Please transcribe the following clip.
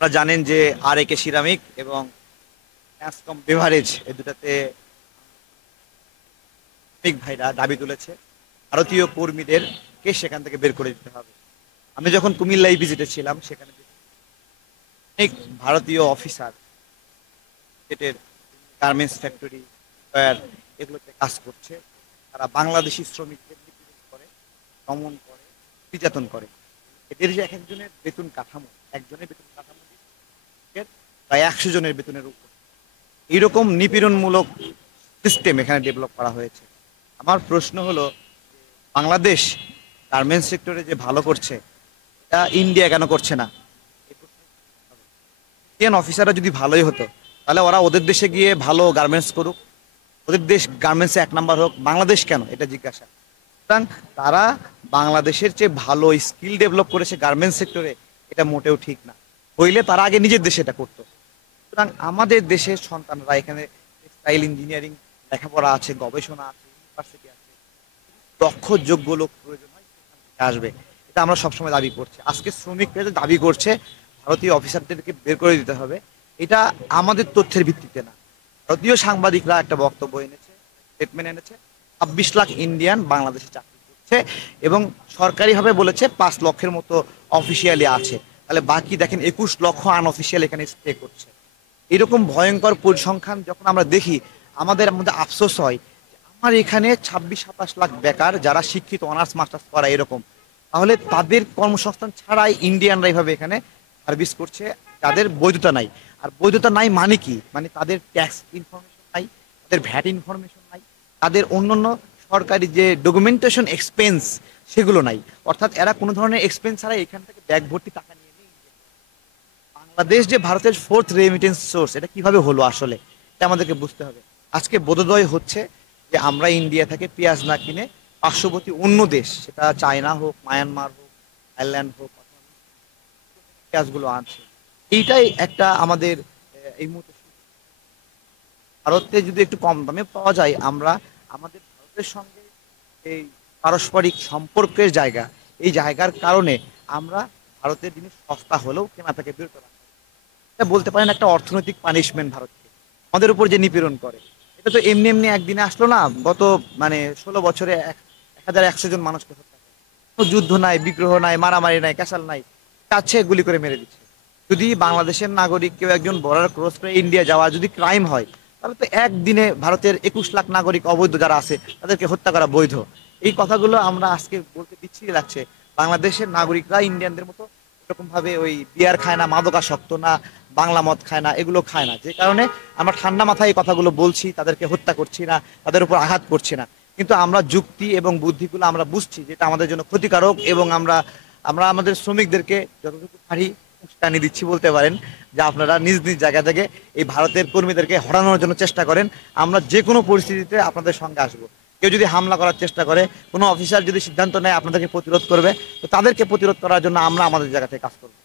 আপনারা জানেন যে আর.এ.কে সিরামিক এবং ন্যাসকম বেভারেজ এই দুটাতে শ্রমিক ভাইরা দাবি তুলেছে ভারতীয় কর্মীদেরকে সেখান থেকে বের করে দিতে হবে। আমি যখন কুমিল্লায় ভিজিটে ছিলাম সেখানে অনেক ভারতীয় অফিসার স্টেটের গার্মেন্টস ফ্যাক্টরি এগুলোতে কাজ করছে। তারা বাংলাদেশি শ্রমিকদের নিপীড়ন করে, দমন করে, নির্যাতন করে। এদের যে এক একজনের বেতন কাঠামো, একজনের বেতন কাঠামো প্রায় 100 জনের বেতনের উপর এইরকম নিপীড়নমূলক সিস্টেম এখানে ডেভেলপ করা হয়েছে। আমার প্রশ্ন হলো, বাংলাদেশ গার্মেন্টস সেক্টরে যে ভালো করছে এটা ইন্ডিয়া কেন করছে না? ইন্ডিয়ান অফিসাররা যদি ভালোই হতো তাহলে ওরা ওদের দেশে গিয়ে ভালো গার্মেন্টস করুক, ওদের দেশ গার্মেন্টসে 1 নাম্বার হোক, বাংলাদেশ কেন এটা জিজ্ঞাসা। সুতরাং তারা বাংলাদেশের চেয়ে ভালো স্কিল ডেভেলপ করেছে গার্মেন্টস সেক্টরে, এটা মোটেও ঠিক না। হইলে তারা আগে নিজের দেশে এটা করতো। সুতরাং আমাদের দেশের সন্তানরা এখানে টেক্সটাইল ইঞ্জিনিয়ারিং লেখাপড়া আছে, গবেষণা আছে, ইউনিভার্সিটি আছে, দক্ষ যোগ্য লোক প্রয়োজন হয় সেখান থেকে আসবে। এটা আমরা সবসময় দাবি করছি। আজকে শ্রমিকরা যে দাবি করছে ভারতীয় অফিসারদেরকে বের করে দিতে হবে, এটা আমাদের তথ্যের ভিত্তিতে না। ভারতীয় সাংবাদিকরা একটা বক্তব্য এনেছে, স্টেটমেন্ট এনেছে, 26 লাখ ইন্ডিয়ান বাংলাদেশে চাকরি করছে এবং সরকারিভাবে বলেছে 5 লক্ষের মতো অফিসিয়ালি আছে। তাহলে বাকি দেখেন 21 লক্ষ আনঅফিসিয়াল এখানে স্টে করছে। এরকম ভয়ঙ্কর পরিসংখ্যান যখন আমরা দেখি আমাদের মধ্যে আফসোস হয় যে আমার এখানে 26-27 লাখ বেকার যারা শিক্ষিত, অনার্স মাস্টার্স করা এরকম, তাহলে তাদের কর্মসংস্থান ছাড়াই ইন্ডিয়ানরা এইভাবে এখানে সার্ভিস করছে, যাদের বৈধতা নাই। আর বৈধতা নাই মানে কি? মানে তাদের ট্যাক্স ইনফরমেশন নাই, তাদের ভ্যাট ইনফরমেশন নাই, তাদের অন্যান্য সরকারি যে ডকুমেন্টেশন এক্সপেন্স সেগুলো নাই। অর্থাৎ এরা কোনো ধরনের এক্সপেন্স ছাড়া এখান থেকে ব্যাগ ভর্তি টাকা নিয়ে নিয়ে বাংলাদেশ যে ভারতের 4th রেমিটেন্স সোর্স, এটা কিভাবে হলো আসলে এটা আমাদেরকে বুঝতে হবে। আজকে বোধোদয় হচ্ছে যে আমরা ইন্ডিয়া থেকে পেঁয়াজ না কিনে পার্শ্ববর্তী অন্য দেশ, সেটা চায়না হোক, মায়ানমার হোক, থাইল্যান্ড হোক, পেঁয়াজগুলো আনছে। এইটাই একটা আমাদের এই মুহূর্তে ভারতে যদি একটু কম দামে পাওয়া যায়, আমরা আমাদের ভারতের সঙ্গে এই পারস্পরিক সম্পর্কের জায়গা, এই জায়গার কারণে আমরা ভারতের জিনিস সস্তা হলেও কেনা থেকে বিরত রাখি। এটা বলতে পারেন একটা অর্থনৈতিক পানিশমেন্ট ভারতকে, আমাদের উপর যে নিপীড়ন করে। এটা তো এমনি এমনি একদিনে আসলো না, গত 16 বছরে 1100 জন মানুষকে হত্যা করে। কোনো যুদ্ধ নাই, বিগ্রহ নাই, মারামারি নাই, ক্যাসাল নাই, কাছে গুলি করে মেরে দিচ্ছে। যদি বাংলাদেশের নাগরিক কেউ একজন বর্ডার ক্রস করে ইন্ডিয়া যাওয়া যদি ক্রাইম হয়, তাহলে তো একদিনে ভারতের 21 লাখ নাগরিক অবৈধ যারা আছে তাদেরকে হত্যা করা বৈধ। এই কথাগুলো আমরা আজকে বলতে বিচ্ছিরি লাগছে। বাংলাদেশের নাগরিকরা ইন্ডিয়ানদের মতো এরকম ভাবে ওই বিয়ার খায় না, মাদকাসক্ত না, বাংলা মদ খায় না, এগুলো খায় না। যে কারণে আমরা ঠান্ডা মাথায় এই কথাগুলো বলছি, তাদেরকে হত্যা করছি না, তাদের উপর আঘাত করছি না। কিন্তু আমরা যুক্তি এবং বুদ্ধিগুলো আমরা বুঝছি যেটা আমাদের জন্য ক্ষতিকারক, এবং আমরা আমরা আমাদের শ্রমিকদেরকে যতটুকু পারি উস্কানি দিচ্ছি বলতে পারেন, যে আপনারা নিজ নিজ জায়গা থেকে এই ভারতের কর্মীদেরকে হটানোর জন্য চেষ্টা করেন। আমরা যে কোনো পরিস্থিতিতে আপনাদের সঙ্গে আসবো। কেউ যদি হামলা করার চেষ্টা করে, কোনো অফিসার যদি সিদ্ধান্ত নেয় আপনাদেরকে প্রতিরোধ করবে, তো তাদেরকে প্রতিরোধ করার জন্য আমরা আমাদের জায়গা থেকে কাজ করবো।